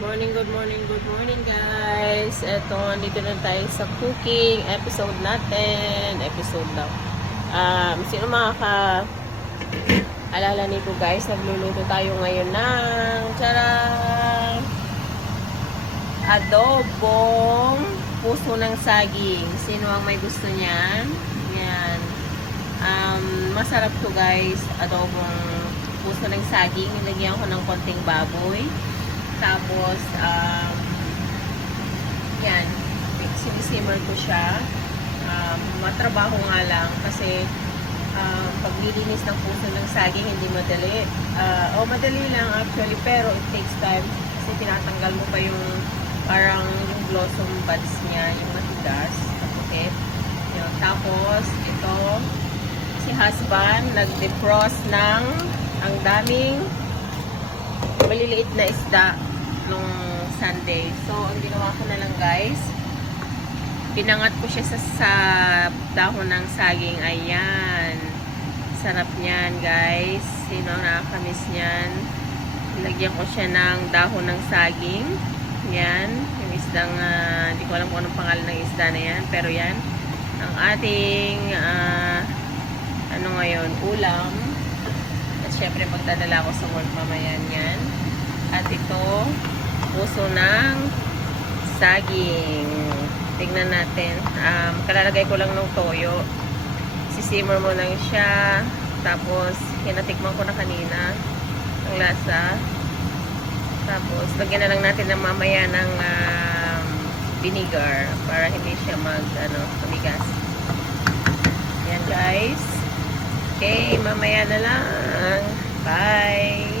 Good morning guys. Eto, dito na tayo sa cooking episode natin. Episode daw. Sino alala nito guys, nagluluto tayo ngayon ng adobong puso ng saging. Sino ang may gusto niyan? Yan. Masarap to guys, adobong puso ng saging. Nilagyan ko ng konting baboy. Tapos, yan, sinisimmer ko siya. Matrabaho nga lang kasi paglilinis ng puso ng saging hindi madali. Madali lang actually, pero it takes time kasi tinatanggal mo pa yung parang yung blossom buds niya, yung matigas, kapukit. Yun. Tapos, ito, si husband, nag-defrost ng ang daming maliliit na isda nung Sunday. So, ang ginawa ko na lang guys, pinangat ko siya sa dahon ng saging. Ayan. Sarap niyan guys. Sino ang nakakamiss niyan? Lagyan ko siya ng dahon ng saging. Yan. Yung isdang, hindi ko alam kung anong pangalan ng isda na yan. Pero yan. Ang ating, ngayon, ulam. At syempre, magdadala ko sa work mamaya yan. At ito, puso ng saging. Tingnan natin. Kalalagay ko lang ng toyo. Sisimmer mo lang siya. Tapos, hinatikman ko na kanina ang lasa. Tapos, lagyan na lang natin ng mamaya ng vinegar para hindi siya mamigas. Yan guys. Okay, mamaya na lang. Bye!